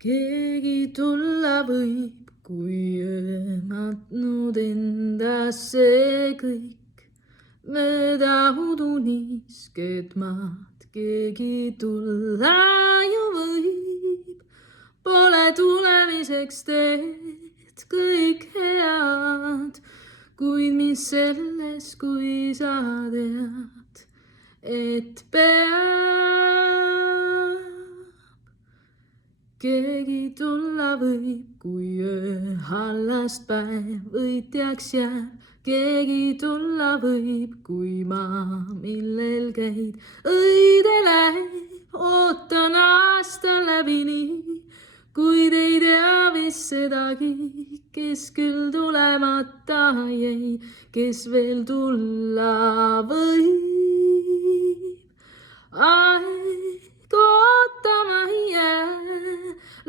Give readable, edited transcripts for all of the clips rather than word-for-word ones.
Keegi tulla võib, kui öömatnud endasse kõik. Mööda udunisket maad keegi tulla ju võib. Pole tulemiseks teed kõik head, kuid mis selles, kui sa tead, et peab. Keegi tulla võib, kui öö hallast päev võitjaks jääb. Keegi tulla võib, kui maa, millel käid, õide läheb. Ootan aasta läbi nii, kuid ei tea vist sedagi, kes küll tulemata jäi, kes veel tulla võib. Aeg ootama ei jää,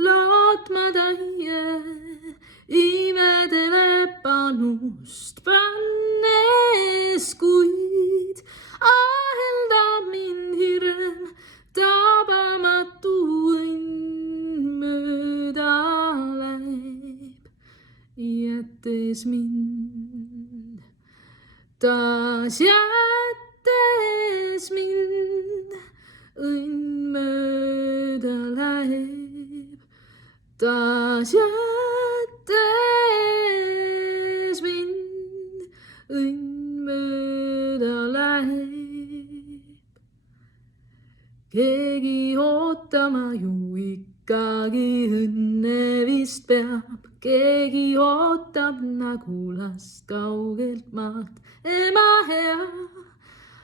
lootmata ei jää, imedele panust pannes, kuid aheldab mind hirm, tabamatu õnn mööda läheb, jättes mind, taas jättes mind, õnn mööda läheb, taas jättes mind, õnn mööda läheb. Keegi ootama ju ikkagi õnne vist peab, keegi ootab nagu last kaugelt maalt, ema hea.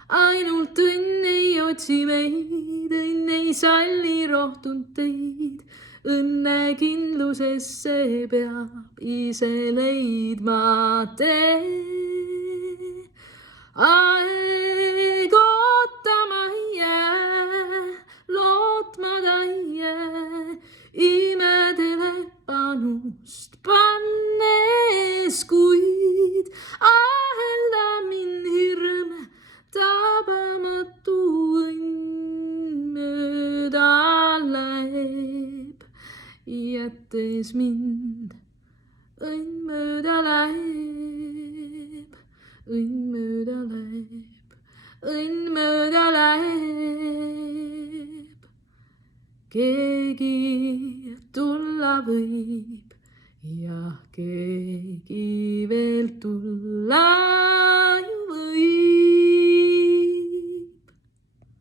Ainult õnn ei otsi meid, õnn ei salli rohtunud teid, õnnekindlusesse peab ise leidma tee. Aeg ootama ei jää, lootmata ei jää, imedele panust pannes, kuid aheldab mind hirm, tabamatu õnn mööda läheb, jättes mind, õnn mööda läheb, õnn mööda läheb, õnn mööda läheb. Keegi tulla võib ja keegi veel tulla ju võib.